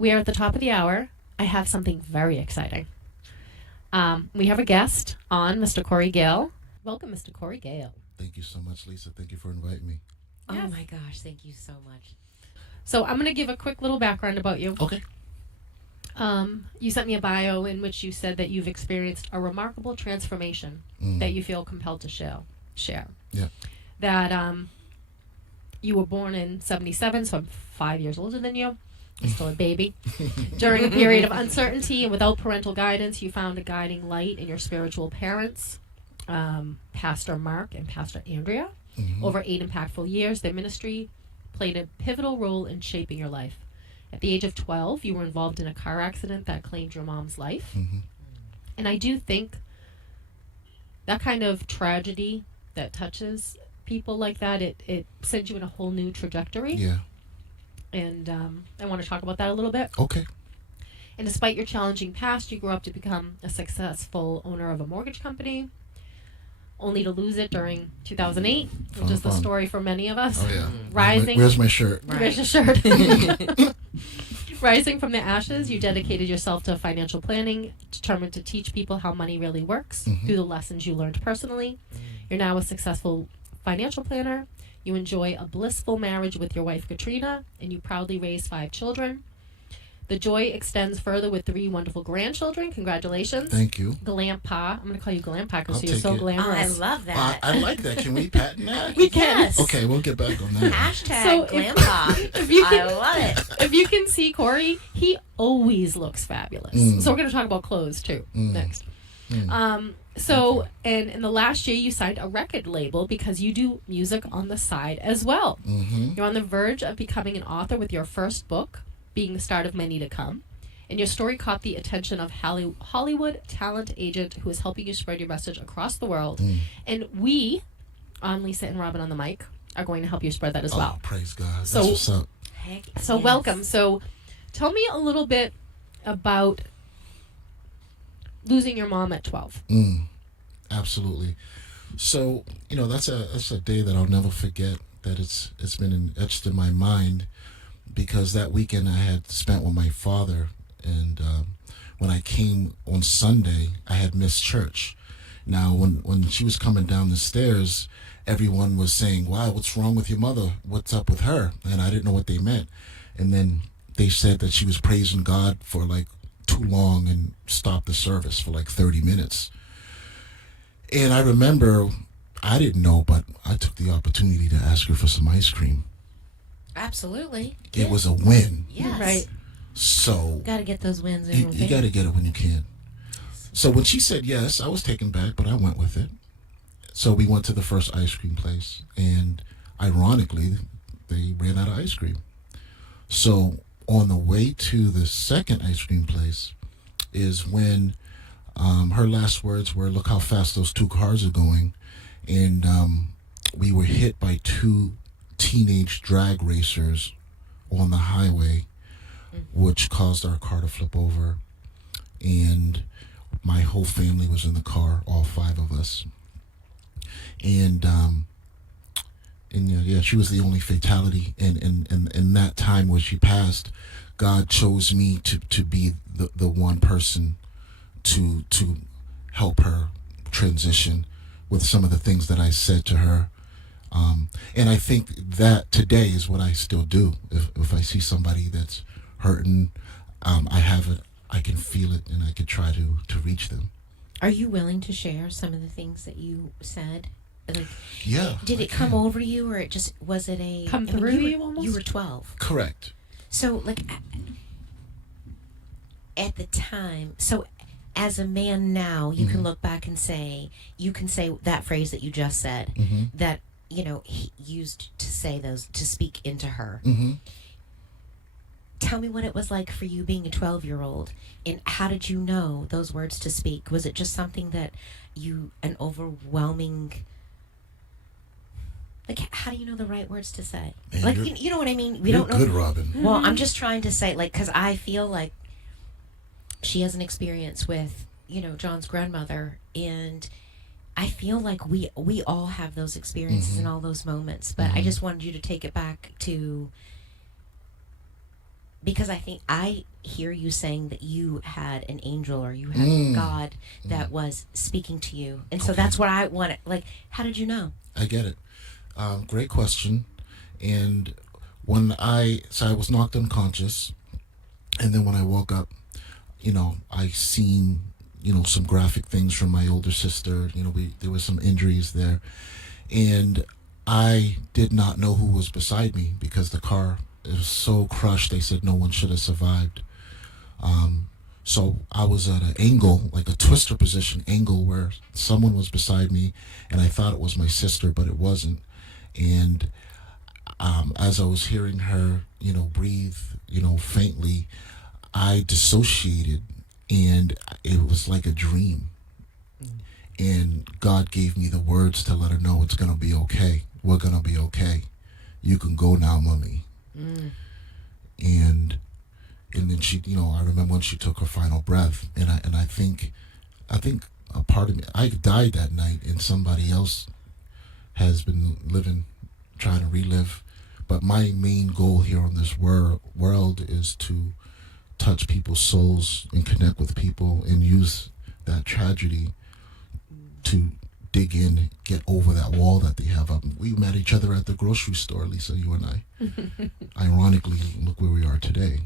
We are at the top of the hour. I have something very exciting. We have a guest on, Mr. Courie Gayle. Welcome, Mr. Courie Gayle. Thank you so much, Lisa. Thank you for inviting me. Yes. Oh my gosh, thank you so much. So I'm going to give a quick little background about you. Okay. You sent me a bio in which you said that you've experienced a remarkable transformation that you feel compelled to share. Yeah. That you were born in 77, so I'm 5 years older than you. You're still a baby. During a period of uncertainty and without parental guidance, you found a guiding light in your spiritual parents, Pastor Mark and Pastor Andrea. Over 8 impactful years, their ministry played a pivotal role in shaping your life. At the age of 12, you were involved in a car accident that claimed your mom's life. And I do think that kind of tragedy that touches people like that, it sends you in a whole new trajectory. Yeah. And I want to talk about that a little bit. Okay. And despite your challenging past, you grew up to become a successful owner of a mortgage company, only to lose it during 2008, which is the story for many of us. Oh, yeah. Rising. Where's my shirt? Where's your shirt? Rising from the ashes, you dedicated yourself to financial planning, determined to teach people how money really works through the lessons you learned personally. You're now a successful financial planner. You enjoy a blissful marriage with your wife, Katrina, and you proudly raise 5 children. The joy extends further with 3 wonderful grandchildren. Congratulations. Thank you. Glampa. I'm going to call you Glampa because I'll you're take so it. glamorous. I love that. I like that. Can we patent that? We can. Yes. Okay, we'll get back on that. Hashtag So Grandpa. if you can, I love it. if you can see Courie, he always looks fabulous. So we're going to talk about clothes too next. So, and in the last year, you signed a record label because you do music on the side as well. You're on the verge of becoming an author with your first book, being the start of many to come. And your story caught the attention of Hollywood talent agent who is helping you spread your message across the world. And we, on Lisa and Robin on the mic, are going to help you spread that as well. Oh, praise God. That's So- what's up. Heck So yes. welcome. So tell me a little bit about losing your mom at 12. Absolutely. So, that's a day that I'll never forget, that it's been etched in my mind, because that weekend I had spent with my father, and when I came on Sunday, I had missed church. Now, when she was coming down the stairs, everyone was saying, "Wow, what's wrong with your mother? What's up with her?" And I didn't know what they meant. And then they said that she was praising God for like too long and stopped the service for like 30 minutes. And I remember, I didn't know, but I took the opportunity to ask her for some ice cream. Absolutely. It was a win. Yes. Right. So Got to get those wins in. you got to get it when you can. So when she said yes, I was taken back, but I went with it. So we went to the first ice cream place, and ironically, they ran out of ice cream. So on the way to the second ice cream place is when her last words were, "Look how fast those 2 cars are going." And we were hit by 2 teenage drag racers on the highway, which caused our car to flip over. And my whole family was in the car, all 5 of us. And yeah, she was the only fatality. And in that time when she passed, God chose me to be the one person to help her transition with some of the things that I said to her. And I think that today is what I still do. If I see somebody that's hurting, I can feel it, and I can try to reach them. Are you willing to share some of the things that you said? Like, Yeah. did I it come can. over you, or it just was it a Come I mean, through you you were, almost? You were 12. Correct. So like at the time, so as a man now, you can look back and say, you can say that phrase that you just said, that he used to say those, to speak into her. Tell me what it was like for you being a 12-year-old, and how did you know those words to speak? Was it just something that an overwhelming, like, how do you know the right words to say? Man, Like, you're- you know what I mean? We You're don't know. good, Robin. Well, I'm just trying to say, like, because I feel like she has an experience with, John's grandmother, and I feel like we all have those experiences and all those moments, but I just wanted you to take it back to because I think I hear you saying that you had an angel or you had God that was speaking to you. And so that's what I want. Like, how did you know? I get it. Great question. And so I was knocked unconscious, and then when I woke up, I seen, some graphic things from my older sister. There was some injuries there, and I did not know who was beside me because the car was so crushed. They said no one should have survived. So I was at an angle, like a twister position angle, where someone was beside me, and I thought it was my sister, but it wasn't. And as I was hearing her, breathe, faintly, I dissociated, and it was like a dream. And God gave me the words to let her know it's going to be okay. We're going to be okay. You can go now, mommy. And then she, I remember when she took her final breath, and I think a part of me, I died that night, and somebody else has been living, trying to relive. But my main goal here on this world is to touch people's souls and connect with people and use that tragedy to dig in, get over that wall that they have up. We met each other at the grocery store, Lisa, you and I. Ironically, look where we are today.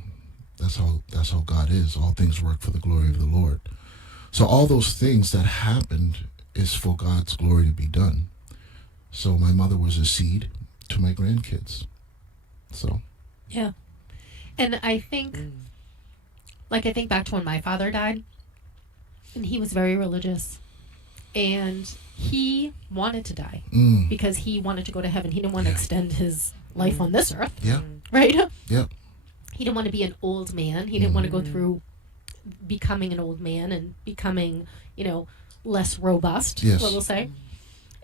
That's how God is. All things work for the glory of the Lord. So all those things that happened is for God's glory to be done. So my mother was a seed to my grandkids. So. Yeah. And I think, I think back to when my father died, and he was very religious, and he wanted to die because he wanted to go to heaven. He didn't want to extend his life on this earth. Yeah. Right? Yeah. He didn't want to be an old man. He didn't want to go through becoming an old man and becoming, less robust, we'll say.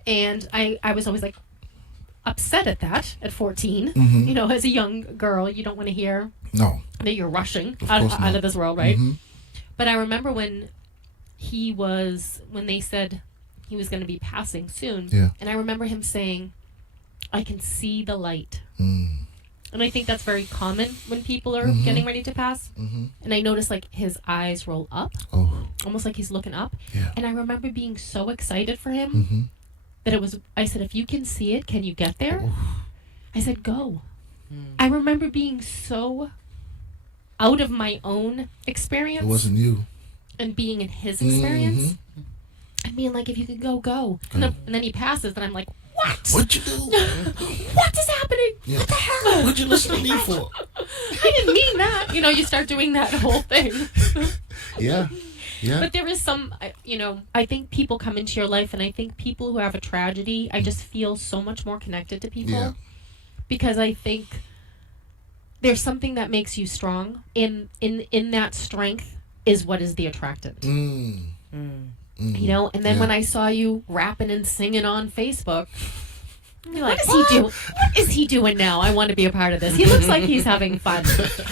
And I was always upset at that at 14. As a young girl, you don't want to hear that you're rushing out of this world, right? But I remember when they said he was going to be passing soon, and I remember him saying, I can see the light. And I think that's very common when people are getting ready to pass. And I noticed his eyes roll up, almost like he's looking up. Yeah. And I remember being so excited for him that I said, if you can see it, can you get there? I said, go. I remember being so out of my own experience. It wasn't you. And being in his experience. And being if you could go. And then he passes, and I'm like, what? What'd you do? What is happening? Yeah. What the hell? What'd you listen to me for? I didn't mean that. You start doing that whole thing. Yeah. But there is some, I think people come into your life, and I think people who have a tragedy, I just feel so much more connected to people. Yeah. Because I think there's something that makes you strong. In that strength is what is the attractant. And then when I saw you rapping and singing on Facebook, you're like, what is he doing now? I want to be a part of this. He looks like he's having fun.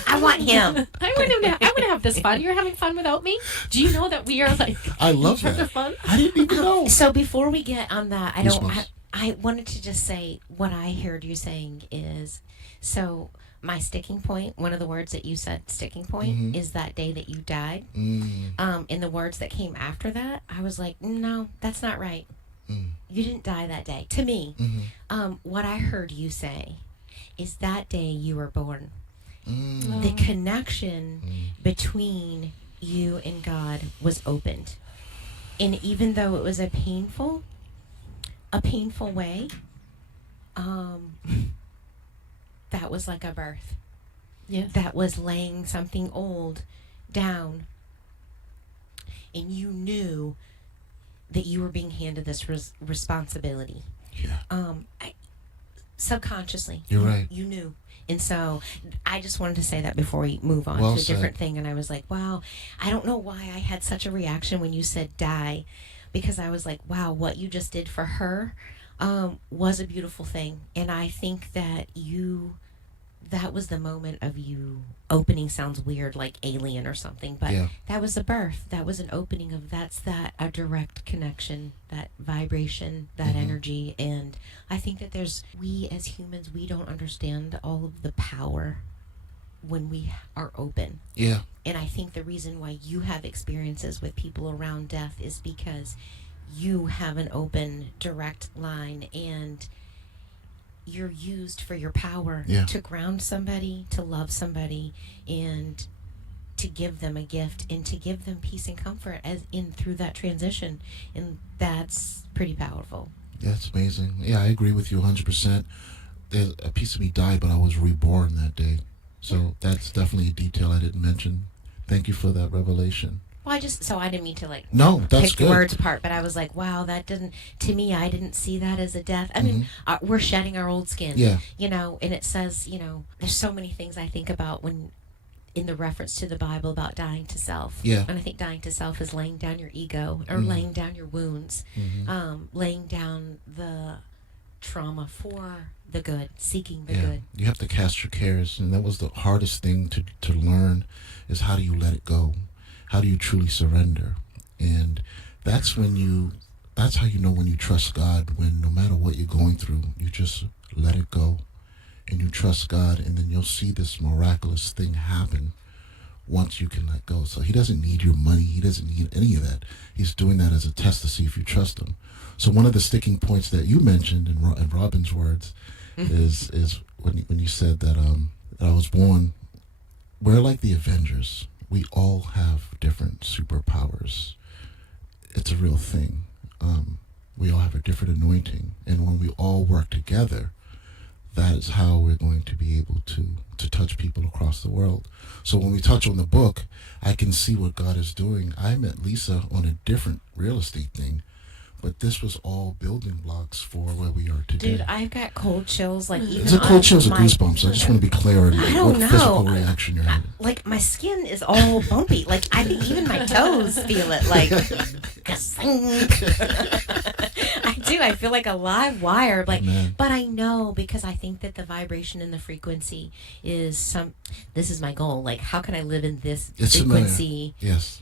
I want him. I want to have this fun. You're having fun without me? Do you know that we are I love in terms that. of fun? I didn't even know. So before we get on that, I wanted to just say what I heard you saying is, so my sticking point, one of the words that you said, sticking point, is that day that you died. In the words that came after that, I was like, no, that's not right. You didn't die that day. To me, what I heard you say is that day you were born. The connection between you and God was opened. And even though it was a painful way, that was like a birth. Yes. That was laying something old down. And you knew that you were being handed this responsibility. Yeah. Subconsciously. You're right. You knew. And so I just wanted to say that before we move on Well to a different said. thing. And I was like, wow, I don't know why I had such a reaction when you said die, because I was like, wow, what you just did for her was a beautiful thing. And I think that that was the moment of you opening. Sounds weird, like alien or something, but that was the birth. That was an opening of a direct connection, that vibration, that energy. And I think that we as humans, we don't understand all of the power when we are open. Yeah. And I think the reason why you have experiences with people around death is because you have an open, direct line, and you're used for your power to ground somebody, to love somebody, and to give them a gift, and to give them peace and comfort as in through that transition. And that's pretty powerful. Yeah, it's amazing. Yeah, I agree with you 100%. There's a piece of me died, but I was reborn that day. So that's definitely a detail I didn't mention. Thank you for that revelation. Well, I didn't mean to no, that's pick good. the words apart, but I was like, wow, that didn't, to me, I didn't see that as a death. I mean, we're shedding our old skin, and it says, there's so many things I think about when, in the reference to the Bible about dying to self. Yeah. And I think dying to self is laying down your ego, or laying down your wounds, laying down the trauma for the good, seeking the good. You have to cast your cares, and that was the hardest thing to learn, is how do you let it go? How do you truly surrender? And that's how you know when you trust God, when no matter what you're going through, you just let it go and you trust God, and then you'll see this miraculous thing happen once you can let go. So he doesn't need your money. He doesn't need any of that. He's doing that as a test to see if you trust him. So one of the sticking points that you mentioned in Robin's words is when you said that I was born, we're like the Avengers. We all have different superpowers. It's a real thing. We all have a different anointing, and when we all work together, that is how we're going to be able to touch people across the world. So when we touch on the book, I can see what God is doing. I met Lisa on a different real estate thing, but this was all building blocks for where we are today. Dude, I've got cold chills. Like, even is it cold chills or goosebumps? I just want to be clear on what physical reaction you're having. Like, my skin is all bumpy. Like, I think even my toes feel it. Like, I do. I feel like a live wire. Like, but I know, because I think that the vibration and the frequency is this is my goal. Like, how can I live in this frequency? Yes.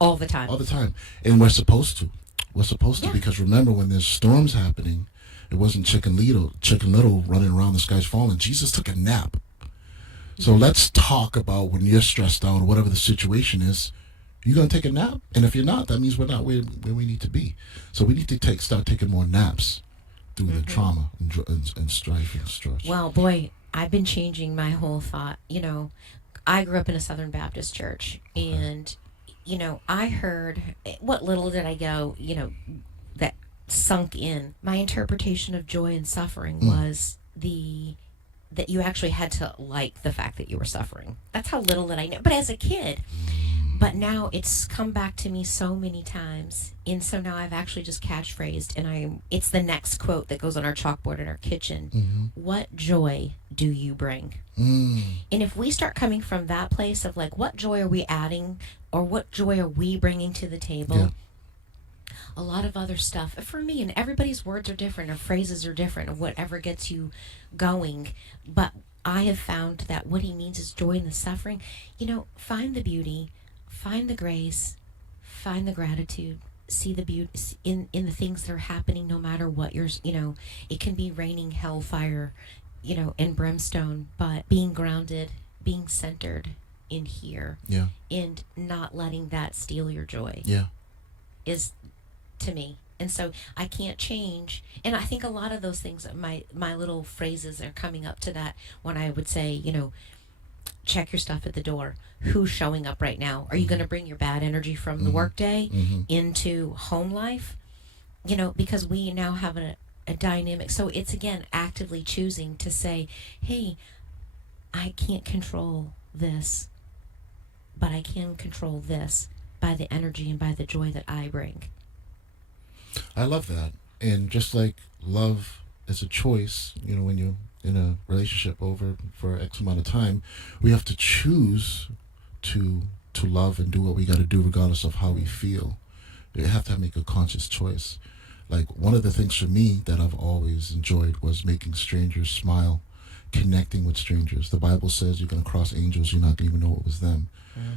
All the time. All the time. And we're supposed to. We're supposed to, because remember, when there's storms happening, it wasn't Chicken Little running around, the sky's falling. Jesus took a nap. So let's talk about when you're stressed out or whatever the situation is, you're going to take a nap? And if you're not, that means we're not where we need to be. So we need to start taking more naps through the trauma and strife and stress. Well, boy, I've been changing my whole thought. I grew up in a Southern Baptist church, and I heard, what little did I go, that sunk in. My interpretation of joy and suffering was that you actually had to like the fact that you were suffering. That's how little that I knew. But as a kid, but now it's come back to me so many times. And so now I've actually just catchphrased, and it's the next quote that goes on our chalkboard in our kitchen. What joy do you bring? And if we start coming from that place of like, what joy are we adding, or what joy are we bringing to the table? A lot of other stuff for me, and everybody's words are different, or phrases are different, or whatever gets you going. But I have found that what he means is joy in the suffering. Find the beauty, find the grace, find the gratitude, see the beauty in the things that are happening, no matter what it can be raining hellfire, and brimstone, but being grounded, being centered in here, and not letting that steal your joy, is, to me. And so I can't change. And I think a lot of those things, my little phrases are coming up to that when I would say, check your stuff at the door. Who's showing up right now? Are you going to bring your bad energy from the workday into home life? Because we now have a dynamic. So it's, again, actively choosing to say, hey, I can't control this, but I can control this by the energy and by the joy that I bring. I love that. And just like love is a choice, when you're in a relationship for X amount of time, we have to choose to love and do what we got to do regardless of how we feel. You have to make a conscious choice. Like, one of the things for me that I've always enjoyed was making strangers smile, connecting with strangers. The Bible says you're going to cross angels, you're not going to even know it was them.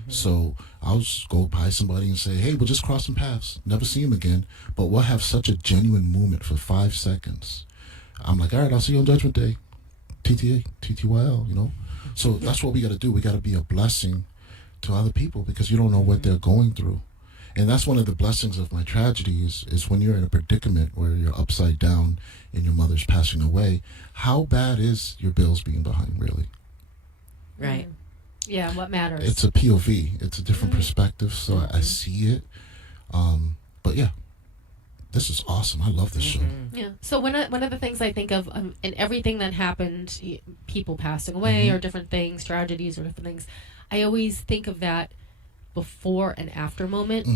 So I'll just go by somebody and say, hey, we'll just cross some paths, never see him again, but we'll have such a genuine moment for 5 seconds. I'm like, all right, I'll see you on Judgment Day, TTA, TTYL, So that's what we got to do. We got to be a blessing to other people, because you don't know what they're going through. And that's one of the blessings of my tragedy is when you're in a predicament where you're upside down and your mother's passing away, how bad is your bills being behind, really? Right. Yeah, what matters. It's a POV. It's a different perspective, so I see it. But yeah, this is awesome. I love this show. Yeah. So one of the things I think of in everything that happened, people passing away or different things, tragedies or different things, I always think of that before and after moment.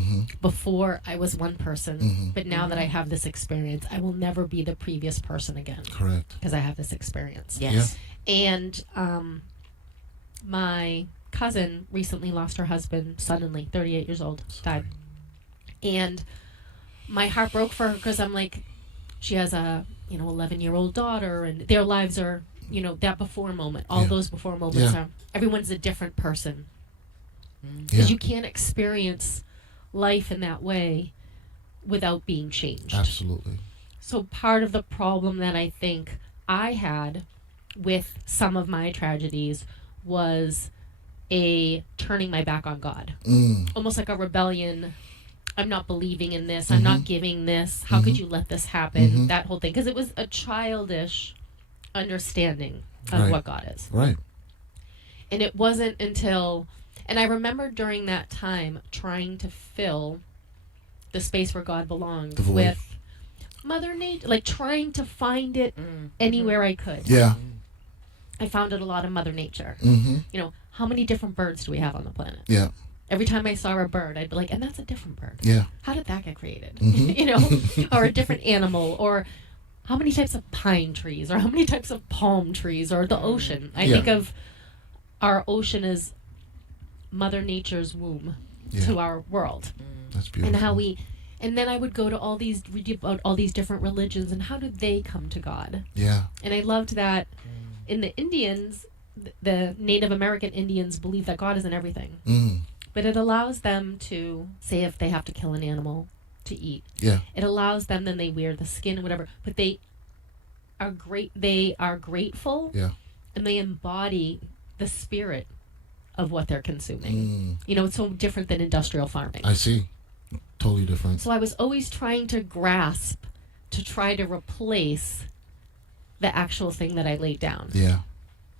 Before I was one person, but now that I have this experience, I will never be the previous person again. Correct. Because I have this experience. Yes. And my cousin recently lost her husband suddenly, 38 years old, died. And my heart broke for her, because I'm like, she has a 11-year-old daughter, and their lives are, that before moment, all those before moments are, everyone's a different person. Because you can't experience life in that way without being changed. Absolutely. So part of the problem that I think I had with some of my tragedies was a turning my back on God. Almost like a rebellion. I'm not believing in this. I'm not giving this. How could you let this happen? That whole thing. Because it was a childish understanding of what God is. Right. And it wasn't until... And I remember during that time trying to fill the space where God belonged with Mother Nature, like trying to find it anywhere I could. Yeah. I found it a lot of Mother Nature. How many different birds do we have on the planet? Yeah. Every time I saw a bird, I'd be like, and that's a different bird. Yeah. How did that get created? Or a different animal, or how many types of pine trees, or how many types of palm trees, or the ocean. I think of our ocean as Mother Nature's womb to our world. That's beautiful. And then I would go to read about all these different religions and how did they come to God. Yeah. And I loved that in the Indians, the Native American Indians believe that God is in everything. But it allows them to, say if they have to kill an animal to eat. Yeah. It allows them, then they wear the skin or whatever. But they are grateful. Yeah. And they embody the spirit of what they're consuming. It's so different than industrial farming. I see. Totally different. So I was always trying to grasp to try to replace the actual thing that I laid down. Yeah.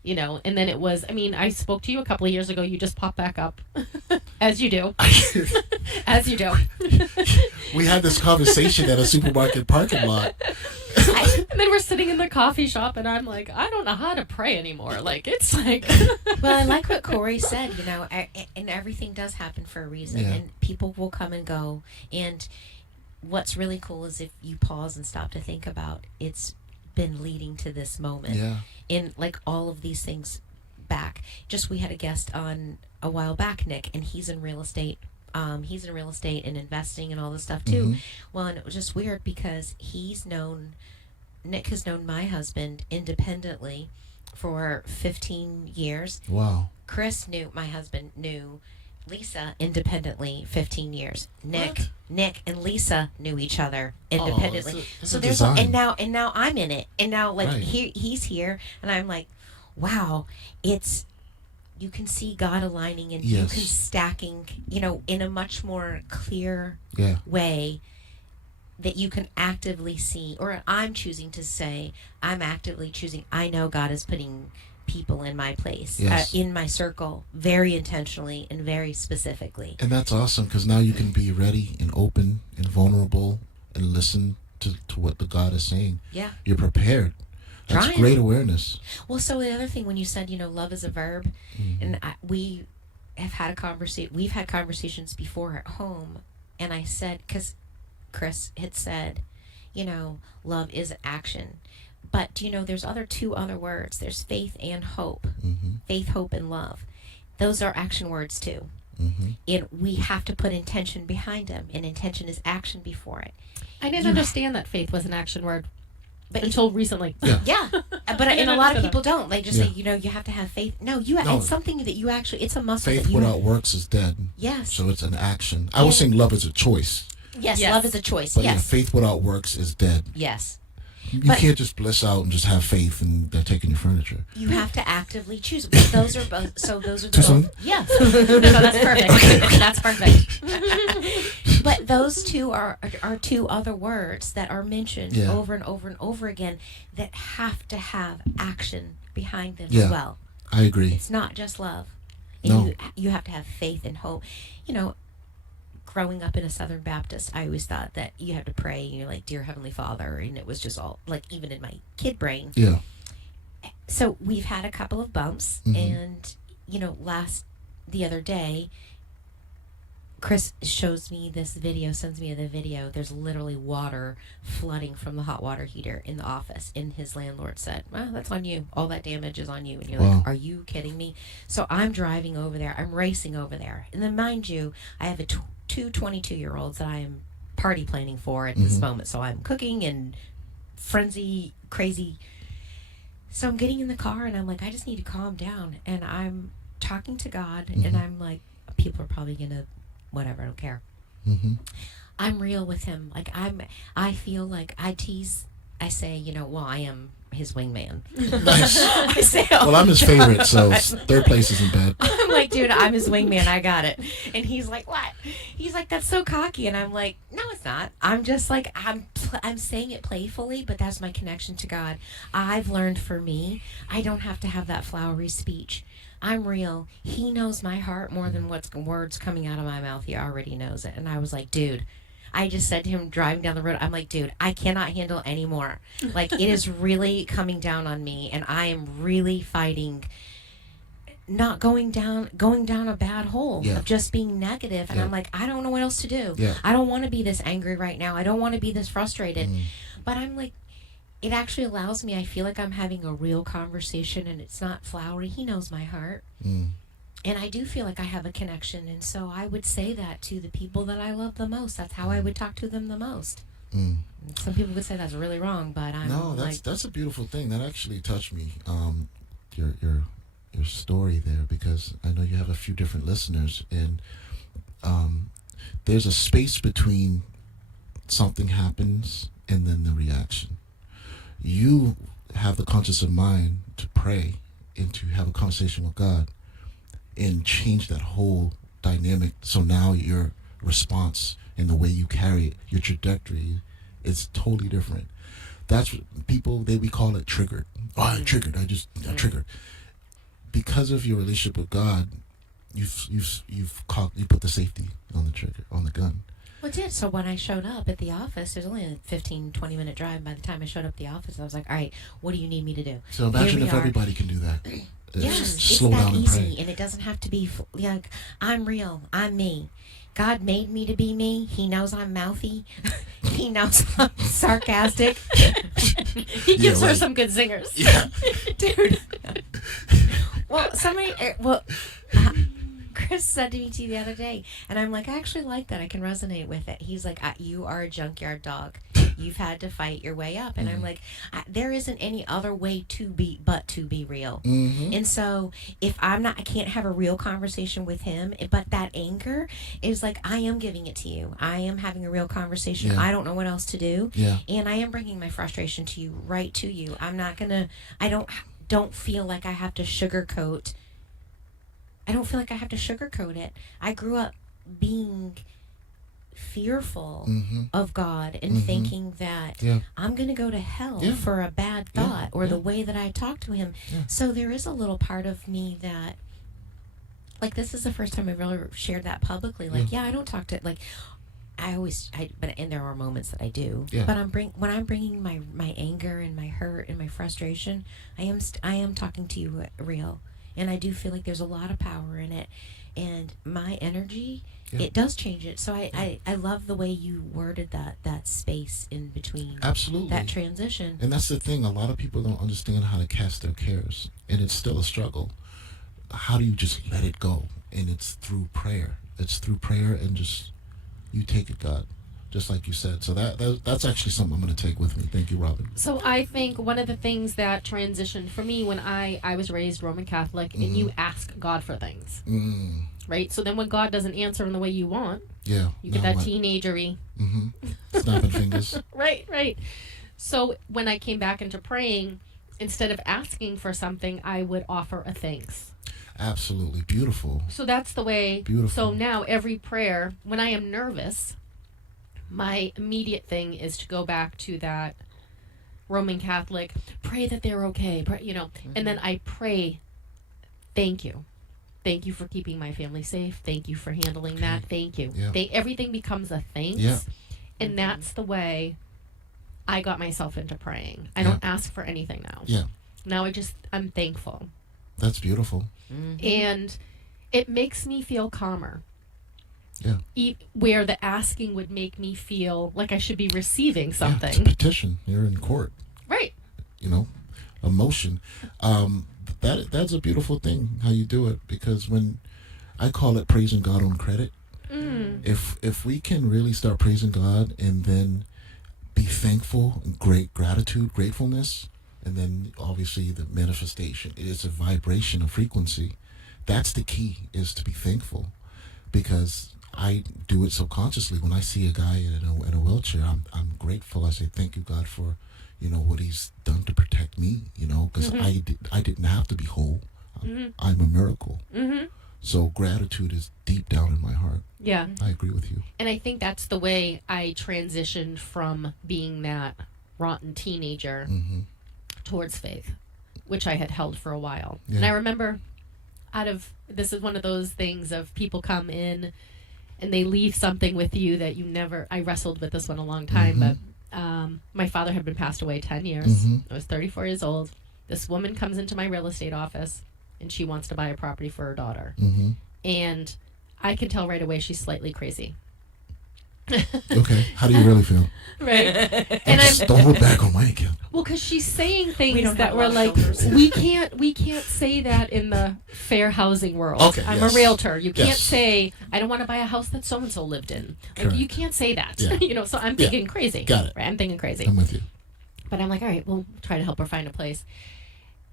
And then it was, I spoke to you a couple of years ago. You just popped back up, as you do. As you do. We had this conversation at a supermarket parking lot. And then we're sitting in the coffee shop, and I'm like, I don't know how to pray anymore. Like, it's like... Well, I like what Courie said, and everything does happen for a reason, and people will come and go. And what's really cool is if you pause and stop to think about, it's been leading to this moment. Yeah. In like all of these things back. We had a guest on a while back, Nick, and he's in real estate. He's in real estate and investing and all this stuff too. Well, and it was just weird because Nick has known my husband independently for 15 years. Wow. My husband knew Lisa independently 15 years. Nick and Lisa knew each other independently. So there's and now I'm in it. And now he's here and I'm like, wow, you can see God aligning and you can stacking, in a much more clear way that you can actively see, or I'm choosing to say, I'm actively choosing, I know God is putting people in my place, in my circle, very intentionally and very specifically. And that's awesome, because now you can be ready and open and vulnerable and listen to what the God is saying. Yeah. You're prepared. That's great awareness. Well, so the other thing, when you said, love is a verb, and we've had conversations before at home, and I said, because Chris had said, love is action. But, there's two other words. There's faith and hope. Faith, hope, and love. Those are action words, too. And we have to put intention behind them. And intention is action before it. I didn't understand that faith was an action word. But until recently. Yeah. But and a lot of people don't. They just say, you have to have faith. No, it's something that you actually, it's a muscle. Faith without works is dead. Yes. So it's an action. I was saying love is a choice. Yes, love is a choice. But faith without works is dead. Yes. You But- can't just bliss out and just have faith and they're taking your furniture. You have to actively choose. But those are both. So those are the Too soon? both. Yeah. No, that's perfect. That's perfect. But those two are two other words that are mentioned Yeah. over and over and over again that have to have action behind them Yeah. as well. I agree. It's not just love. And No. you have to have faith and hope. You know, growing up in a Southern Baptist, I always thought that you had to pray, and you're like, Dear Heavenly Father, and it was just all, like, even in my kid brain. Yeah. So we've had a couple of bumps, and, you know, the other day, Chris shows me this video, sends me the video. There's literally water flooding from the hot water heater in the office. And his landlord said, well, that's on you. All that damage is on you. And you're Wow. like, are you kidding me? So I'm driving over there. I'm racing over there. And then, mind you, I have two 22-year-olds that I am party planning for at this moment. So I'm cooking and frenzy, crazy. So I'm getting in the car, and I'm like, I just need to calm down. And I'm talking to God, and I'm like, people are probably going to, whatever, I don't care. I'm real with him. Like, I feel like I say, you know, well, I am his wingman. Nice. I say, Well, I'm his favorite, so third place isn't bad. I'm like, dude, I'm his wingman. I got it. And he's like, what? He's like, that's so cocky. And I'm like, no, it's not. I'm just like, I'm saying it playfully, but that's my connection to God. I've learned for me, I don't have to have that flowery speech. I'm real. He knows my heart more than what's words coming out of my mouth. He already knows it. And I was like, dude, I just said to him driving down the road, I'm like, dude, I cannot handle anymore. Like, it is really coming down on me, and I am really fighting not going down a bad hole of just being negative. And I'm like, I don't know what else to do. Yeah. I don't want to be this angry right now. I don't want to be this frustrated. But I'm like, it actually allows me, I feel like I'm having a real conversation, and it's not flowery. He knows my heart. And I do feel like I have a connection. And so I would say that to the people that I love the most. That's how I would talk to them the most. Some people would say that's really wrong, but I'm No, that's a beautiful thing. That actually touched me. Your story there, because I know you have a few different listeners, and there's a space between something happens and then the reaction. You have the conscious of mind to pray and to have a conversation with God and change that whole dynamic. So now your response and the way you carry it, your trajectory, is totally different. That's what we call it triggered. Oh, I'm triggered. I'm triggered. Because of your relationship with God, you put the safety on the trigger, on the gun. Well, it did. So when I showed up at the office, it was only a 15, 20-minute drive. By the time I showed up at the office, I was like, all right, what do you need me to do? So imagine Here we if are. everybody can do that. Yes, it's Slow that down and easy, pray. and it doesn't have to be like, I'm real, I'm me. God made me to be me. He knows I'm mouthy. He knows I'm sarcastic. He gives her right. some good zingers. Yeah. Dude. Chris said to me the other day, and I'm like, I actually like that. I can resonate with it. He's like, you are a junkyard dog. You've had to fight your way up. And I'm like, there isn't any other way but to be real. And so if I can't have a real conversation with him, but that anger is like, I am giving it to you. I am having a real conversation. Yeah. I don't know what else to do. Yeah. And I am bringing my frustration to you, right to you. I don't feel like I have to sugarcoat. I don't feel like I have to sugarcoat it. I grew up being fearful of God and thinking that I'm going to go to hell for a bad thought or the way that I talk to him. Yeah. So there is a little part of me that, like, this is the first time I've really shared that publicly. Like, I don't talk to, like, and there are moments that I do. Yeah. But when I'm bringing my anger and my hurt and my frustration, I am talking to you real. And I do feel like there's a lot of power in it. And my energy, it does change it. So I love the way you worded that space in between. Absolutely. That transition. And that's the thing. A lot of people don't understand how to cast their cares. And it's still a struggle. How do you just let it go? And it's through prayer. It's through prayer, and just, you take it, God. Just like you said. So that's actually something I'm going to take with me. Thank you, Robin. So I think one of the things that transitioned for me when I was raised Roman Catholic, and you ask God for things, right? So then when God doesn't answer in the way you want, you get that teenagery, snapping fingers. right. So when I came back into praying, instead of asking for something, I would offer a thanks. Absolutely beautiful. So that's the way. Beautiful. So now every prayer, when I am nervous, my immediate thing is to go back to that Roman Catholic, pray that they're okay, pray, and then I pray, thank you. Thank you for keeping my family safe. Thank you for handling that. Thank you. Yeah. Everything becomes a thanks. Yeah. And that's the way I got myself into praying. I don't ask for anything now. Yeah. Now I'm thankful. That's beautiful. And it makes me feel calmer. Yeah. Where the asking would make me feel like I should be receiving Yeah, something. it's a petition. You're in court. Right. Emotion. That's a beautiful thing how you do it, because when I call it praising God on credit, if we can really start praising God and then be thankful and gratefulness, and then obviously the manifestation, it is a vibration, a frequency. That's the key, is to be thankful, because I do it subconsciously. When I see a guy in a wheelchair, I'm grateful. I say, thank you, God, for what he's done to protect me, because I didn't have to be whole. I'm a miracle. So gratitude is deep down in my heart. Yeah. I agree with you. And I think that's the way I transitioned from being that rotten teenager towards faith, which I had held for a while. Yeah. And I remember this is one of those things of people come in and they leave something with you that you never, I wrestled with this one a long time, but my father had been passed away 10 years. I was 34 years old. This woman comes into my real estate office and she wants to buy a property for her daughter. And I can tell right away she's slightly crazy. Okay. How do you really feel? Right. And don't look back on my account. Well, because she's saying things don't that have a were lot of like, filters. we can't say that in the fair housing world. Okay, I'm yes. a realtor. You can't Yes. say, I don't want to buy a house that so-and-so lived in. Like, Correct. you can't say that. Yeah. So I'm thinking crazy. Got it. Right? I'm thinking crazy. I'm with you. But I'm like, all right, we'll try to help her find a place.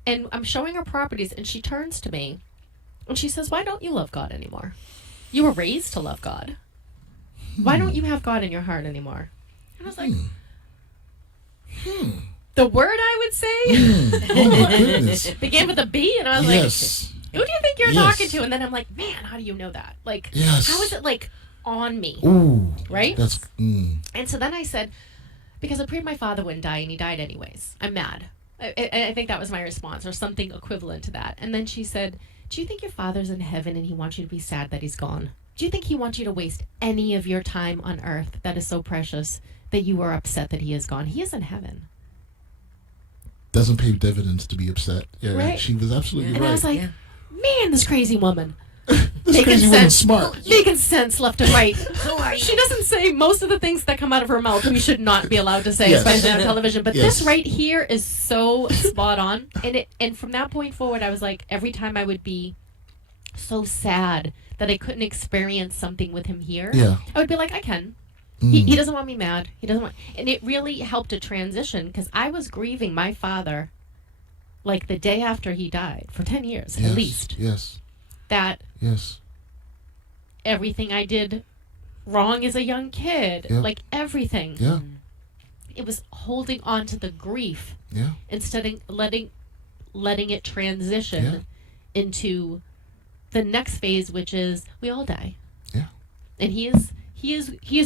And I'm showing her properties, and she turns to me, and she says, why don't you love God anymore? You were raised to love God. Why don't you have God in your heart anymore? And I was like, the word I would say Oh my goodness. began with a B, and I was Yes. like, who do you think you're Yes. talking to? And then I'm like, man, how do you know that? Like, Yes. how is it like on me? Ooh. Right? That's. And so then I said, because I prayed my father wouldn't die, and he died anyways. I'm mad. I think that was my response, or something equivalent to that. And then she said, do you think your father's in heaven and he wants you to be sad that he's gone? Do you think he wants you to waste any of your time on earth that is so precious that you are upset that he is gone? He is in heaven. Doesn't pay dividends to be upset. Yeah, Right. she was absolutely And right. I was like, man, this crazy woman. this making crazy woman's sense. smart. Making sense left and right. She doesn't say most of the things that come out of her mouth we should not be allowed to say, Yes. especially on television. But Yes. this right here is so spot on. And from that point forward, I was like, every time I would be so sad that I couldn't experience something with him here, Yeah. I would be like, I can. He doesn't want me mad. He doesn't want. And it really helped a transition, because I was grieving my father like the day after he died for 10 years Yes. at least. Yes. That Yes. everything I did wrong as a young kid, Yeah. like everything, Yeah. it was holding on to the grief Yeah. instead of letting it transition into the next phase, which is we all die. Yeah. And he is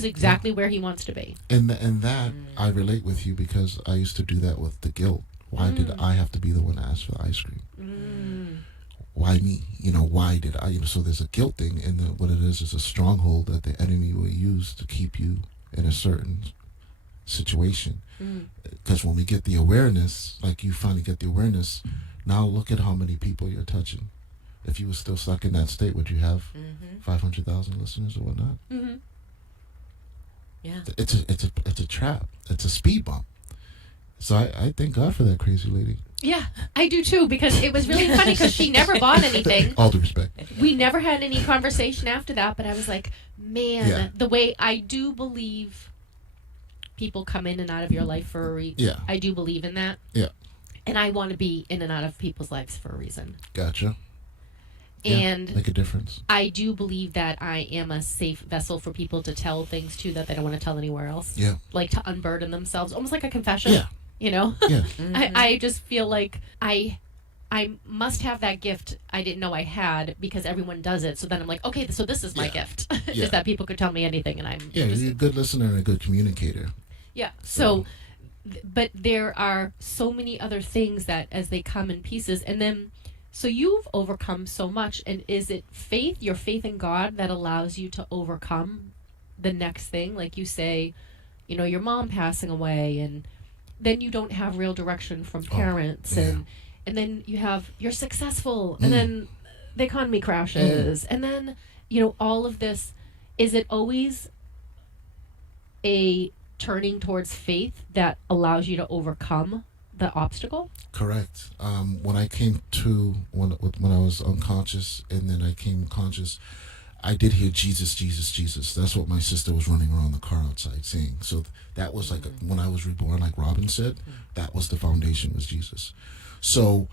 exactly where he wants to be. And that I relate with you, because I used to do that with the guilt. Why did I have to be the one to ask for the ice cream? Why me? Why did I? So there's a guilt thing, and what it is a stronghold that the enemy will use to keep you in a certain situation. Because when we get the awareness, like you finally get the awareness, now look at how many people you're touching. If you were still stuck in that state, would you have 500,000 listeners or whatnot? Yeah. It's a trap. It's a speed bump. So I thank God for that crazy lady. Yeah, I do too, because it was really funny because she never bought anything. All due respect. We never had any conversation after that, but I was like, man, Yeah. the way I do believe people come in and out of your life for a reason. Yeah. I do believe in that. Yeah. And I want to be in and out of people's lives for a reason. Gotcha. And make a difference. I do believe that I am a safe vessel for people to tell things to that they don't want to tell anywhere else. Yeah. Like to unburden themselves, almost like a confession. Yeah. You know? Yeah. I just feel like I must have that gift I didn't know I had because everyone does it. So then I'm like, okay, so this is my gift. Yeah. Is that people could tell me anything and I'm Yeah, just, you're a good listener and a good communicator. yeah. So but there are so many other things that as they come in pieces, and then so you've overcome so much, and is it faith, your faith in God, that allows you to overcome the next thing? Like you say, you know, your mom passing away, and then you don't have real direction from parents, and then you're successful, and then the economy crashes, and then, you know, all of this. Is it always a turning towards faith that allows you to overcome the obstacle? Correct. When I came to, when I was unconscious and then I came conscious, I did hear Jesus, Jesus, Jesus. That's what my sister was running around the car outside saying. So that was like when I was reborn, like Robin said, that was the foundation, was Jesus. So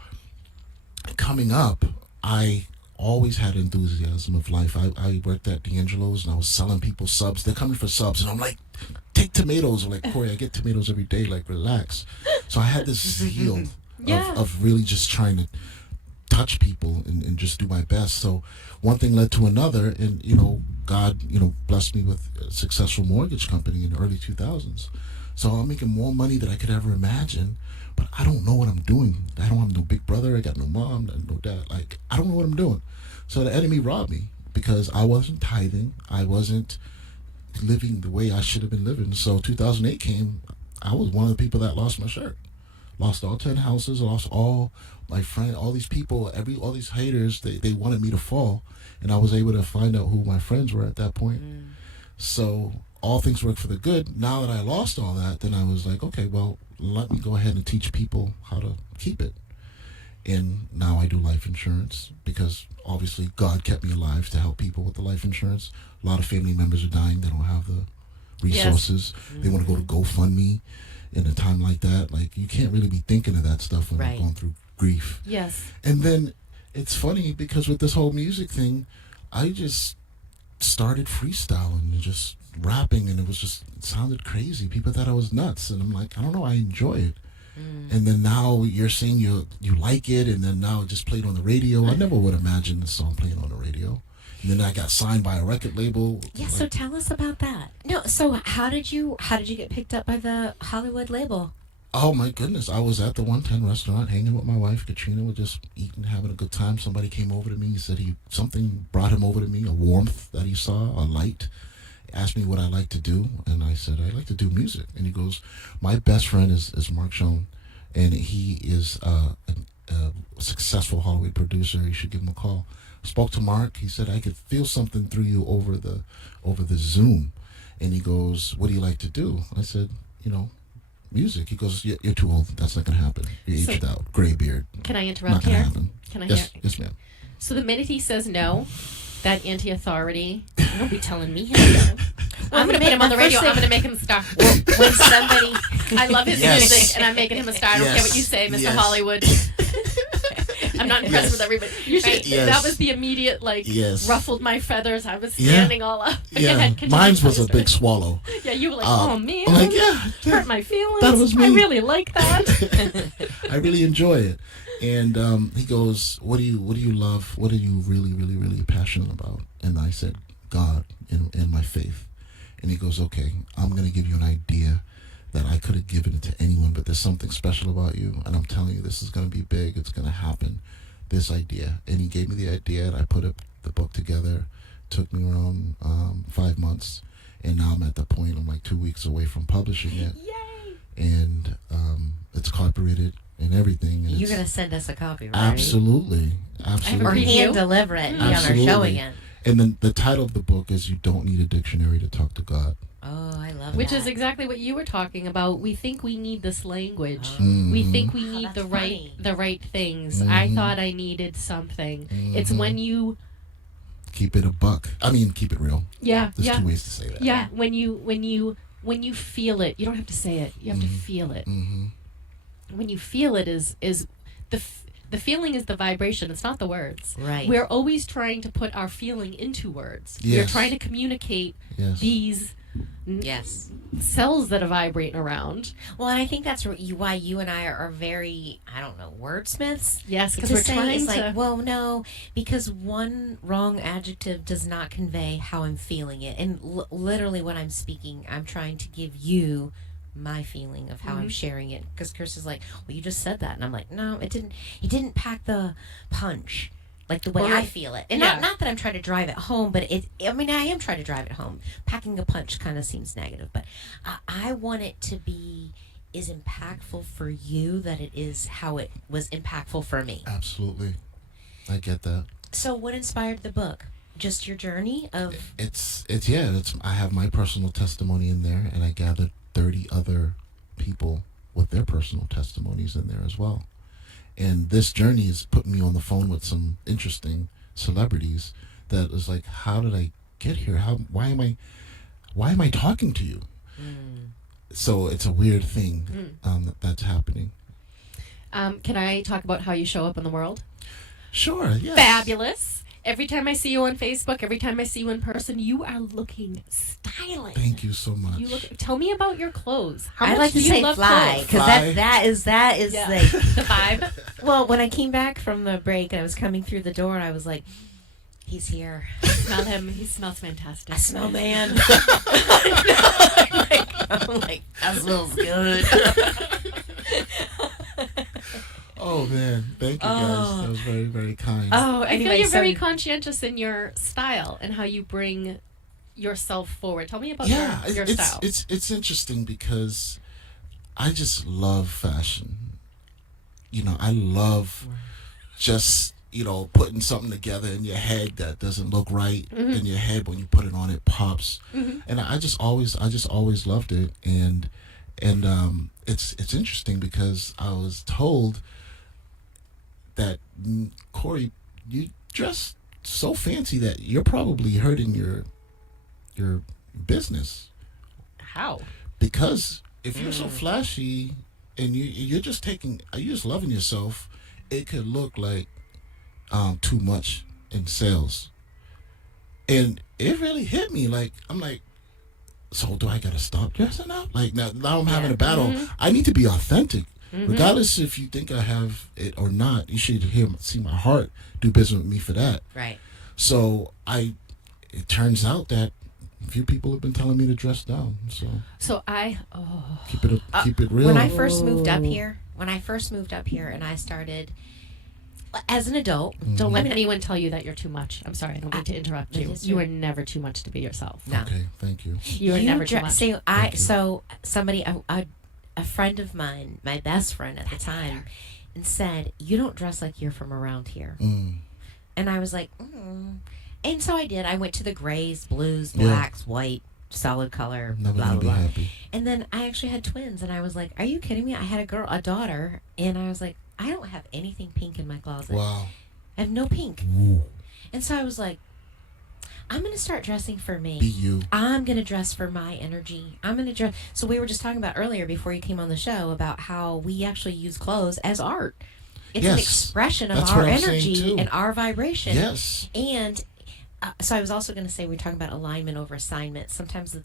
coming up, I always had enthusiasm of life. I worked at D'Angelo's and I was selling people subs. They're coming for subs and I'm like, take tomatoes. I'm like, Courie, I get tomatoes every day, like relax. So I had this zeal of really just trying to touch people and just do my best. So one thing led to another, and you know, God, you know, blessed me with a successful mortgage company in the early 2000s. So I'm making more money than I could ever imagine, but I don't know what I'm doing. I don't have no big brother, I got no mom, no dad. Like, I don't know what I'm doing. So the enemy robbed me because I wasn't tithing, I wasn't living the way I should have been living. So 2008 came, I was one of the people that lost my shirt. Lost all 10 houses, lost all my friends, all these people, all these haters, they wanted me to fall. And I was able to find out who my friends were at that point. So all things work for the good. Now that I lost all that, then I was like, okay, well, let me go ahead and teach people how to keep it. And now I do life insurance because obviously God kept me alive to help people with the life insurance. A lot of family members are dying. They don't have the resources. They want to go to GoFundMe in a time like that. Like, you can't really be thinking of that stuff when you're going through grief. Yes. And then it's funny because with this whole music thing, I just started freestyling and just rapping, and it sounded crazy. People thought I was nuts, and I'm like, I don't know, I enjoy it. And then now you're saying you like it, and then now it just played on the radio. I never would imagine this song playing on the radio. And then I got signed by a record label. Yeah, so tell us about that. No, so how did you get picked up by the Hollywood label? Oh my goodness, I was at the 110 restaurant hanging with my wife. Katrina was just eating, having a good time. Somebody came over to me. He said something brought him over to me, a warmth that he saw, a light. Asked me what I like to do, and I said, I like to do music. And he goes, my best friend is Mark Schoen, and he is a successful Hollywood producer. You should give him a call. Spoke to Mark. He said, I could feel something through you over the Zoom. And he goes, what do you like to do? I said, you know, music. He goes, you're too old. That's not going to happen. You're aged out. Gray beard. Can I Not interrupt going to here? happen. Can I Yes, hear? yes, ma'am. So the minute he says no, that anti-authority, don't be telling me how to go. I'm going to put him on the radio. I'm going to make him stop. When somebody, I love his Yes. music, and I'm making him a star. I don't care what you say, Mr. Yes. Hollywood. I'm not impressed Yes. with everybody. Usually, Yes. that was the immediate, like, Yes. ruffled my feathers. I was standing all up. Yeah, Continue, mine was tell a your big story. swallow. Yeah, you were like, Uh, oh, man. I'm like, yeah, Hurt my feelings. that was me. I really like that. I really enjoy it. And he goes, what do you love? What are you really, really, really passionate about? And I said, God and my faith. And he goes, okay, I'm going to give you an idea that I could have given it to anyone, but there's something special about you. And I'm telling you, this is going to be big. It's going to happen, this idea. And he gave me the idea, and I put the book together. Took me around 5 months. And now I'm at the point, I'm like 2 weeks away from publishing it. Yay! And it's copyrighted and everything. And you're it's going to send us a copy, right? Absolutely. Or Preview? hand deliver it and be on our show Absolutely. again. And then the title of the book is You Don't Need a Dictionary to Talk to God. Oh, I love Which that. is exactly what you were talking about. We think we need this language. Mhm. We think we need that's the funny. right things. I Mhm. thought I needed something. It's Mhm. when you Keep it a buck. I mean, keep it real. yeah There's yeah two ways to say that. yeah when you feel it. You don't have to say it. You have to feel it. Mm-hmm. When you feel it is the feeling is the vibration. It's not the words. Right. We're always trying to put our feeling into words. Yes. We're trying to communicate Yes. these Yes. cells that are vibrating around. Well, and I think that's why you and I are very, I don't know, wordsmiths. Yes, because To we're say trying it's to. like, well, no, because one wrong adjective does not convey how I'm feeling it. And literally when I'm speaking, I'm trying to give you my feeling of how I'm sharing it. Because Chris is like, well, you just said that. And I'm like, no, it didn't pack the punch. Like the way Well, I feel it. And yeah. not that I'm trying to drive it home, but I am trying to drive it home. Packing a punch kind of seems negative, but I want it to be as impactful for you that it is how it was impactful for me. Absolutely. I get that. So what inspired the book? Just your journey of... It's I have my personal testimony in there, and I gathered 30 other people with their personal testimonies in there as well. And this journey has put me on the phone with some interesting celebrities that was like, how did I get here? Why am I talking to you? So it's a weird thing that's happening. Can I talk about how you show up in the world? Sure, yes. Fabulous. Every time I see you on Facebook, every time I see you in person, you are looking stylish. Thank you so much. Tell me about your clothes. How I much like do to you say love fly, clothes? because Fly. that is Yeah. like the vibe. Well, when I came back from the break and I was coming through the door, I was like, he's here. Smell him. He smells fantastic. I smell man. I'm like, that smells good. Oh man, thank you guys. That was very, very kind. Oh, I anyway, feel you're so very conscientious in your style and how you bring yourself forward. Tell me about your style. It's interesting because I just love fashion. You know, I love just, putting something together in your head that doesn't look right in your head. When you put it on, it pops. And I just always loved it. And it's interesting because I was told that, Courie, you dress so fancy that you're probably hurting your business. How? Because if you're so flashy and you're just loving yourself, it could look like too much in sales. And it really hit me. Like, I'm like, so do I gotta stop dressing up? Like now I'm having a battle. I need to be authentic. Regardless if you think I have it or not, you should see my heart do business with me for that. right. So it turns out that a few people have been telling me to dress down. So keep it real. When I first moved up here, and I started as an adult. Don't let anyone tell you that you're too much. I'm sorry, I don't mean to interrupt you. is You true. are never too much to be yourself. No. Okay, thank you. You are never too much. See, Thank you. so somebody, a friend of mine, my best friend at the time, and said, "You don't dress like you're from around here." And I was like, And so I did. I went to the grays, blues, blacks, white, solid color, Never blah, gonna blah, be blah. happy. And then I actually had twins, and I was like, are you kidding me? I had a daughter, and I was like, I don't have anything pink in my closet. Wow. I have no pink. Ooh. And so I was like, I'm going to start dressing for me. Be you. I'm going to dress for my energy. I'm going to dress. So we were just talking about earlier before you came on the show about how we actually use clothes as art. It's an Yes. expression of That's our what I'm saying, energy too. and our vibration. Yes. And so I was also going to say, we're talking about alignment over assignment. Sometimes the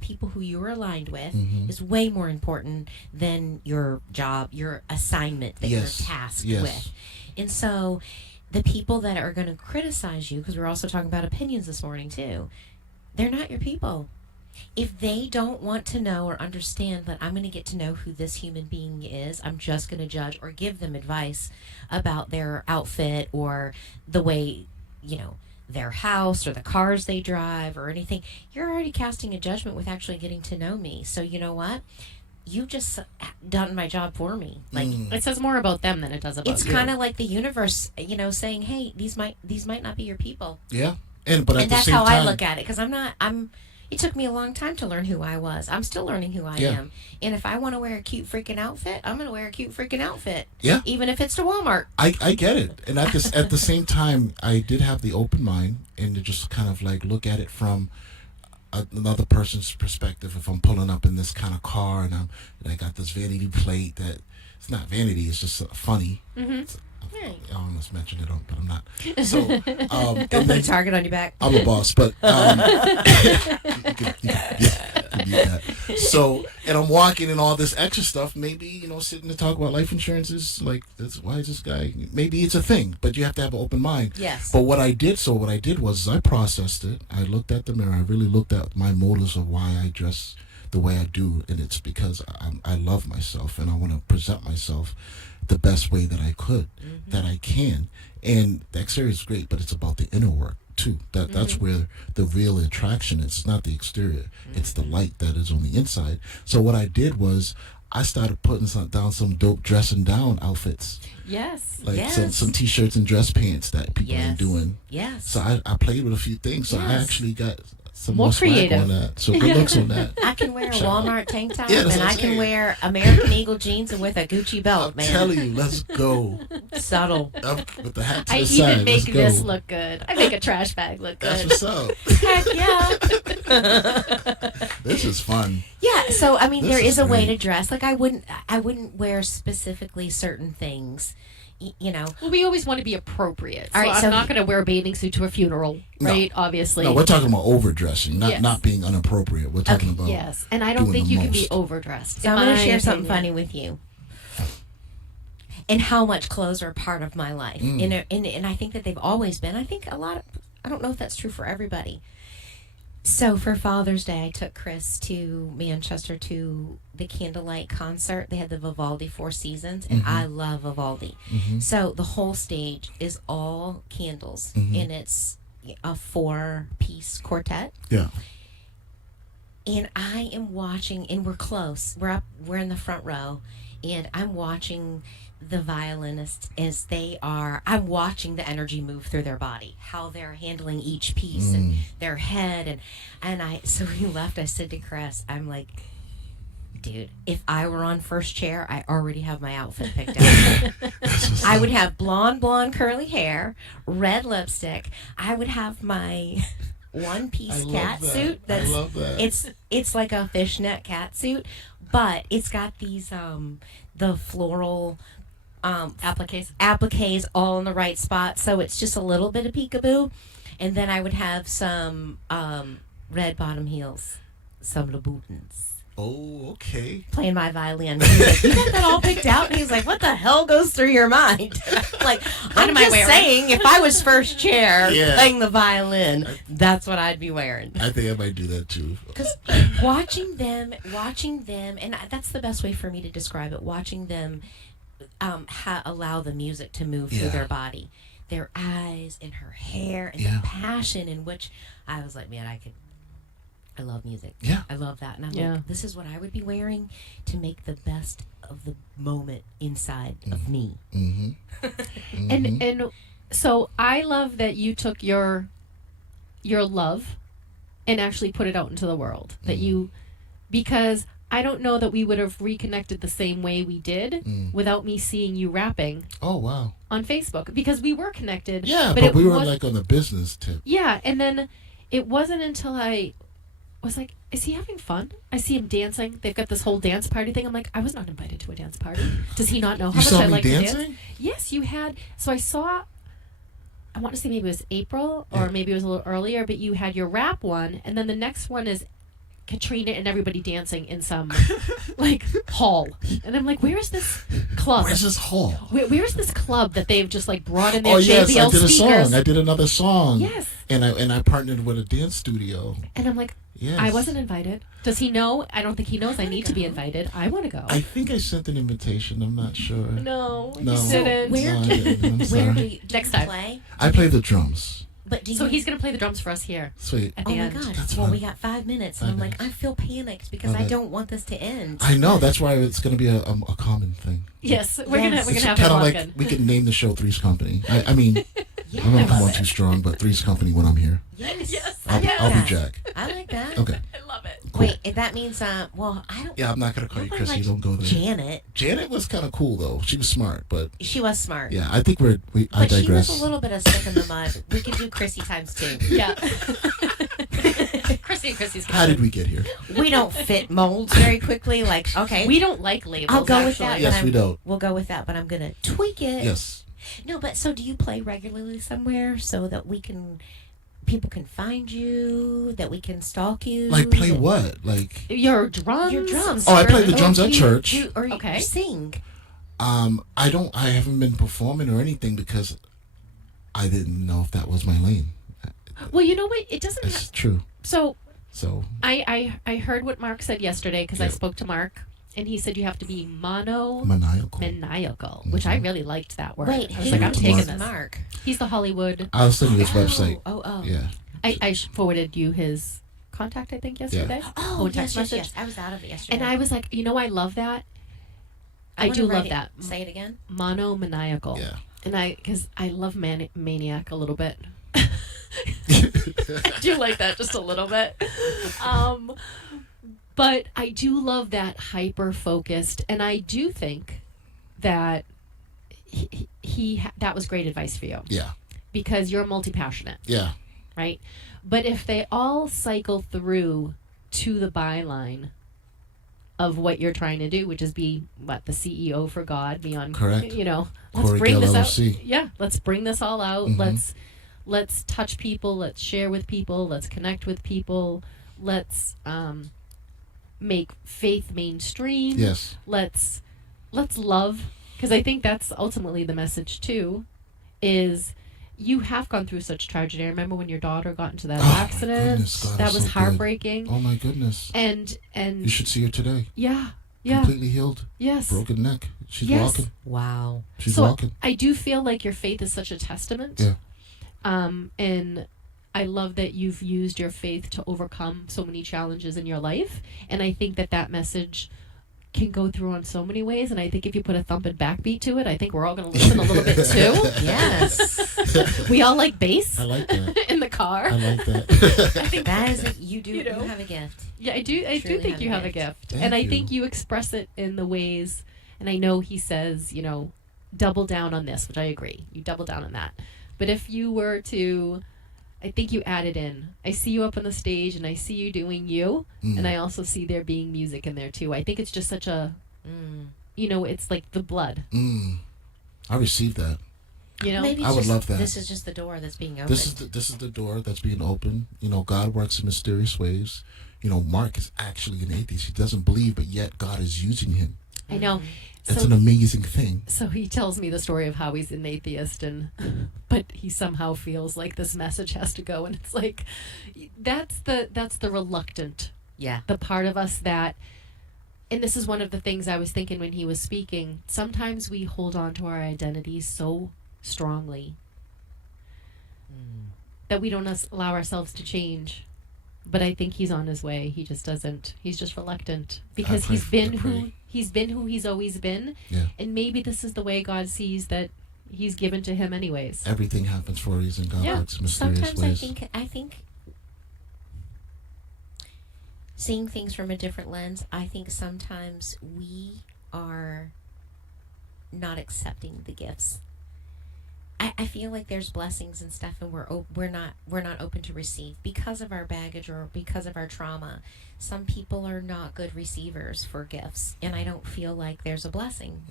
people who you're aligned with is way more important than your job, your assignment that Yes. you're tasked Yes. with. And so the people that are going to criticize you, because we're also talking about opinions this morning too, they're not your people. If they don't want to know or understand that I'm going to get to know who this human being is, I'm just going to judge or give them advice about their outfit or the way, their house or the cars they drive or anything. You're already casting a judgment with actually getting to know me. So you know what? You just done my job for me. Like, It says more about them than it does about it's you. kind of like the universe, saying, "Hey, these might not be your people." Yeah. But at the That's same how time, I look at it, because it took me a long time to learn who I was. I'm still learning who I am. And if I want to wear a cute freaking outfit, I'm going to wear a cute freaking outfit. Yeah. Even if it's to Walmart. I get it. And at the same time, I did have the open mind and to just kind of like look at it from another person's perspective. If I'm pulling up in this kind of car and I got this vanity plate that it's not vanity. It's just funny. Mm-hmm. Right. I almost mentioned it, but I'm not. So Don't put a target on your back. I'm a boss, but so, and I'm walking and all this extra stuff. Maybe sitting to talk about life insurance is like, why is this guy? Maybe it's a thing, but you have to have an open mind. Yes. But what I did was I processed it. I looked at the mirror. I really looked at my motives of why I dress the way I do, and it's because I love myself and I want to present myself the best way that I could, that I can. And the exterior is great, but it's about the inner work too. That's where the real attraction is. It's not the exterior. It's the light that is on the inside. So what I did was I started putting down some dope dressing down outfits. Yes. Like Yes. some t-shirts and dress pants that people are doing. Yes. So I played with a few things. So I Yes. actually got some More more swag creative. on that. So good looks on that. I can wear a Walmart tank top, Yeah, that's and what I I'm can saying. wear American Eagle jeans and with a Gucci belt, I'm man. telling you, let's go. Subtle. Up with the hat to I the even side. make let's this go. look good. I make a trash bag look That's good. what's up. Heck yeah. This is fun. Yeah, so I mean, This there is is a way great. to dress. Like I wouldn't wear specifically certain things, you know. Well, we always want to be appropriate. All So right, I'm so- not going to wear a bathing suit to a funeral, No. right? Obviously. No, we're talking about overdressing, not Yes. not being inappropriate. We're talking about Yes, and I don't doing think the you can be most. overdressed. So in I'm going my to share something opinion. funny with you. And how much clothes are a part of my life. And I think that they've always been. I think I don't know if that's true for everybody. So for Father's Day, I took Chris to Manchester to the Candlelight concert. They had the Vivaldi Four Seasons, and I love Vivaldi. So the whole stage is all candles, and it's a 4-piece quartet. Yeah. And I am watching, and we're close. We're in the front row, and I'm watching the violinists as I'm watching the energy move through their body, how they're handling each piece and their head. So we left, I said to Chris, I'm like, dude, if I were on first chair, I already have my outfit picked out. I would have blonde curly hair, red lipstick. I would have my one-piece cat suit. I love that. It's like a fishnet cat suit, but it's got these the floral appliques all in the right spot, so it's just a little bit of peekaboo. And then I would have some red bottom heels, some Louboutins. Oh, okay. Playing my violin. He was like, you got that all picked out? And he's like, what the hell goes through your mind? Like, I'm am I just wearing? saying, if I was first chair Yeah. playing the violin, that's what I'd be wearing. I think I might do that too. Because watching them, and that's the best way for me to describe it, watching them allow the music to move through Yeah. their body. Their eyes and her hair and Yeah. the passion in which I was like, man, I love music. Yeah. I love that. And I'm Yeah. like, this is what I would be wearing to make the best of the moment inside of me. Mm-hmm. And so I love that you took your love and actually put it out into the world. That you, because I don't know that we would have reconnected the same way we did without me seeing you rapping Oh, wow. on Facebook, because we were connected. Yeah, it but we were was- like on the business tip. Yeah, and then it wasn't until I was like, is he having fun? I see him dancing. They've got this whole dance party thing. I'm like, I was not invited to a dance party. Does he not know how You much saw I me like to dancing? dance? Yes, you had. So I saw, I want to say maybe it was April or Yeah. maybe it was a little earlier, but you had your rap one, and then the next one is Katrina and everybody dancing in some like hall. And I'm like, where is this club? Where's this hall? Where's this club that they've just like brought in their Oh yes, JBL I did a speakers? song. I did another song. Yes. And I partnered with a dance studio. And I'm like, Yes. I wasn't invited. Does he know? I don't think he knows I need to be invited. I want to go. I think I sent an invitation. I'm not sure. No, No. you didn't. Where- No, I didn't. I'm Where sorry. do you Next time. play? I play the drums. But do So you, he's going to play the drums for us here Sweet. at oh the my end. God. That's Well, fun. we got 5 minutes. And 5 I'm like, I minutes. feel panicked because I Okay. don't want this to end. I know. That's why it's going to be a common thing. Yes, we're Yes. gonna It's have him kind of walk like in. we could name the show Three's Company. I mean, I Yes. don't know if I'm on too strong, but Three's Company when I'm here. Yes. Yes. I like I'll be that. Jack. I like that. Okay. I love it. Cool. Wait, if that means, well, I don't. Yeah, I'm not going to call you nobody Chrissy. likes Don't go there. Janet. Janet was kind of cool though. She was smart, but She was smart. yeah, I think I But she digress. was a little bit of stick in the mud. We could do Chrissy times 2. Yeah. Chrissy and Chrissy's How did we get here? We don't fit molds very quickly. Like, okay, We don't like labels. I'll go with actually. that. Yes, but we don't. We'll go with that, but I'm gonna tweak it. Yes. No, but so do you play regularly somewhere so that people can find you, that we can stalk you? Like play that- what? Like Your drums. Your drums. Oh, I play Or- the drums or at you- church. Or Okay. you sing. I haven't been performing or anything because I didn't know if that was my lane. Well, you know what? It doesn't. It's true. So So I heard what Mark said yesterday because I Yeah. spoke to Mark, and he said you have to be maniacal, which I really liked that word. Wait, I was who like, I'm is taking is this. Mark? He's the Hollywood. I'll send you his website. Oh. Yeah. I forwarded you his contact, I think, yesterday. Oh, text yes. message. I was out of it yesterday. And I was like, I love that. I wanna do write love it. that. Say it again. Monomaniacal. Yeah. And because I love maniac a little bit. I do like that just a little bit. But I do love that hyper focused, and I do think that that was great advice for you Yeah. because you're multi-passionate, Yeah. right? But if they all cycle through to the byline of what you're trying to do, which is be the CEO for God, be on, Correct. let's Courie, bring Gayle, this out. LLC. Yeah, let's bring this all out. Mhm. Let's touch people. Let's share with people. Let's connect with people. Let's make faith mainstream. Yes. Let's love, because I think that's ultimately the message too. Is you have gone through such tragedy. I remember when your daughter got into that Oh, my accident. goodness, God that is was so good. heartbreaking. Oh my goodness. And You should see her today. yeah, Completely healed. yes. Broken neck. She's Yes. walking. Wow. She's So walking. I do feel like your faith is such a testament. Yeah. And I love that you've used your faith to overcome so many challenges in your life. And I think that message can go through on so many ways. And I think if you put a thumping backbeat to it, I think we're all going to listen a little bit too. Yes. We all like bass I like that. in the car. I like that. I think That is you do. You know. You have a gift. Yeah, I do Truly think you have a gift. Thank And I you. think you express it in the ways, and I know he says, double down on this, which I agree. You double down on that. But if you were to, I think you added in, I see you up on the stage and I see you doing you, and I also see there being music in there too. I think it's just such a, it's like the blood, I received that. Maybe I it's would just, love that. This is just the door that's being opened. This is the door that's being opened. God works in mysterious ways. Mark is actually an atheist. He doesn't believe, but yet God is using him. I know. It's an amazing thing. So he tells me the story of how he's an atheist, but he somehow feels like this message has to go, and it's like, that's the reluctant, the part of us that, and this is one of the things I was thinking when he was speaking. Sometimes we hold on to our identities so strongly that we don't allow ourselves to change. But I think he's on his way. He just doesn't. He's just reluctant because he's been who he's always been. Yeah. And maybe this is the way God sees that he's given to him anyways. Everything happens for a reason. God Yeah. works in mysterious Sometimes ways. I think seeing things from a different lens, I think sometimes we are not accepting the gifts. I feel like there's blessings and stuff, and we're not open to receive because of our baggage or because of our trauma. Some people are not good receivers for gifts, and I don't feel like there's a blessing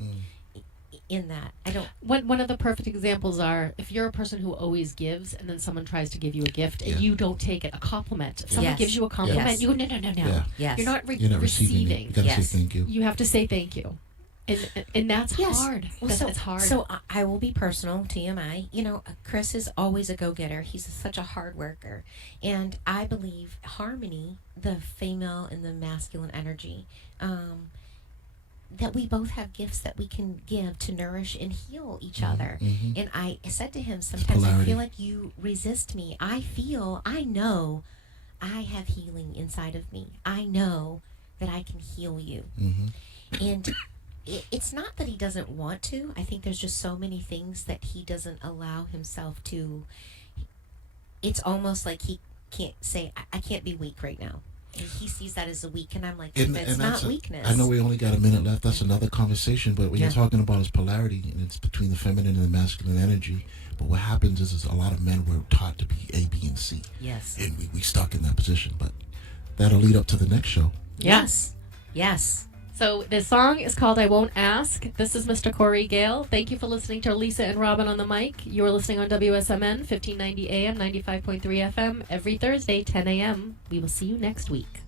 in that. I don't. One of the perfect examples are if you're a person who always gives, and then someone tries to give you a gift and you don't take it, a compliment. If someone Yes. gives you a compliment, Yes. you go, no. Yeah. Yes. You're not, You're not receiving it. You gotta Yes. say thank you. You have to say thank you, and that's Yes. hard. Well, It's hard. So I will be personal, TMI. Chris is always a go-getter. He's such a hard worker. And I believe harmony, the female and the masculine energy, that we both have gifts that we can give to nourish and heal each other. Mhm. And I said to him, sometimes I polarity. feel like you resist me. I know I have healing inside of me. I know that I can heal you. Mhm. And it's not that he doesn't want to. I think there's just so many things that he doesn't allow himself to. It's almost like he can't say, I can't be weak right now. And he sees that as a weak, and I'm like, And it's not weakness. I know we only got a minute left. That's another conversation. But what Yeah. you're talking about is polarity, and it's between the feminine and the masculine energy. But what happens is a lot of men were taught to be A, B, and C. Yes. And we stuck in that position. But that'll lead up to the next show. Yes. Yes. So this song is called I Won't Ask. This is Mr. Courie Gayle. Thank you for listening to Lisa and Robin on the mic. You are listening on WSMN 1590 AM, 95.3 FM every Thursday, 10 a.m. We will see you next week.